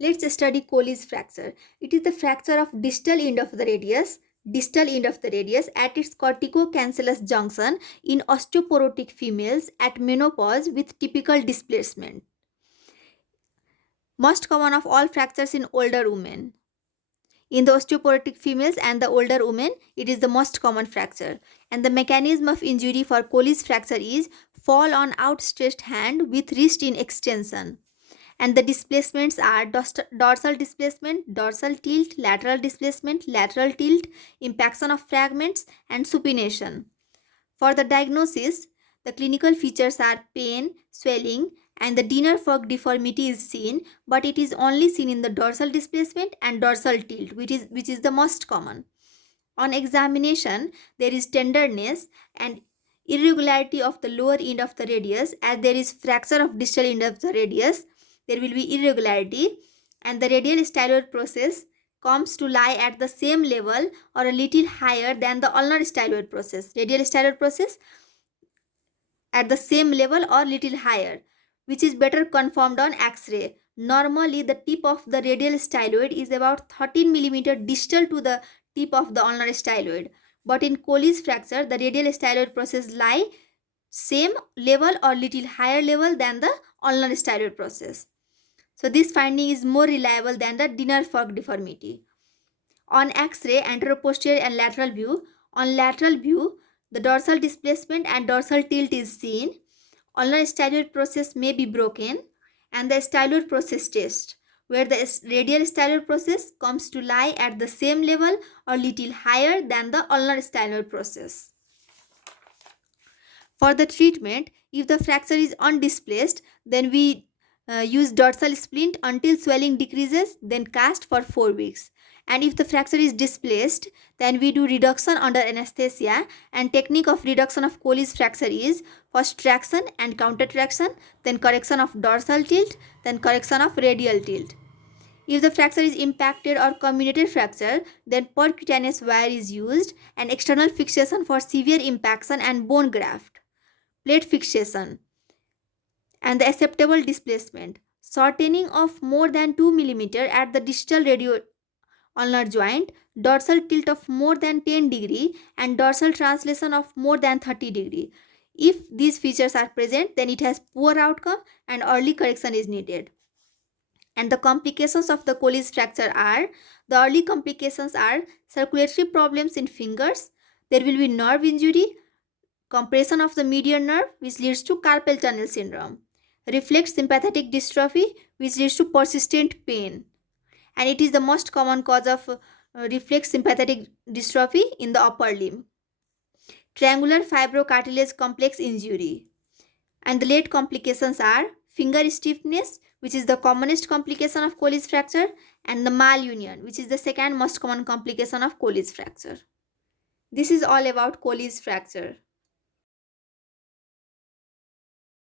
Let's study Colle's fracture. It is the fracture of distal end of the radius at its corticocancellous junction in osteoporotic females at menopause with typical displacement. Most common of all fractures in older women. In the osteoporotic females and the older women, it is the most common fracture. And the mechanism of injury for Colle's fracture is fall on outstretched hand with wrist in extension. And the displacements are dorsal displacement, dorsal tilt, lateral tilt, impaction of fragments, and supination. For the diagnosis, the clinical features are pain, swelling, and the dinner fork deformity is seen, but it is only seen in the dorsal displacement and dorsal tilt, which is the most common. On examination, there is tenderness and irregularity of the lower end of the radius. As there is fracture of distal end of the radius, there will be irregularity, and the radial styloid process comes to lie at the same level or a little higher than the ulnar styloid process. Radial styloid process at the same level or little higher, which is better confirmed on X-ray. Normally, the tip of the radial styloid is about 13 mm distal to the tip of the ulnar styloid. But in Colle's fracture, the radial styloid process lie same level or little higher level than the ulnar styloid process. So this finding is more reliable than the dinner fork deformity. On X-ray, anteroposterior and lateral view, on lateral view, the dorsal displacement and dorsal tilt is seen. Ulnar styloid process may be broken, and the styloid process test, where the radial styloid process comes to lie at the same level or little higher than the ulnar styloid process. For the treatment, if the fracture is undisplaced, then we use dorsal splint until swelling decreases, then cast for 4 weeks. And if the fracture is displaced, then we do reduction under anesthesia, and technique of reduction of Colle's fracture is first traction and counter traction, then correction of dorsal tilt, then correction of radial tilt. If the fracture is impacted or comminuted fracture, then percutaneous wire is used and external fixation for severe impaction and bone graft, plate fixation, and the acceptable displacement, shortening of more than 2 mm at the distal radio ulnar joint, dorsal tilt of more than 10 degree, and dorsal translation of more than 30 degree. If these features are present, then it has poor outcome and early correction is needed. And the complications of the Colle's fracture are, the early complications are circulatory problems in fingers, there will be nerve injury, compression of the median nerve which leads to carpal tunnel syndrome, reflex sympathetic dystrophy which leads to persistent pain, and it is the most common cause of reflex sympathetic dystrophy in the upper limb. Triangular fibrocartilage complex injury, and the late complications are finger stiffness, which is the commonest complication of Colle's fracture, and the malunion, which is the second most common complication of Colle's fracture. This is all about Colle's fracture.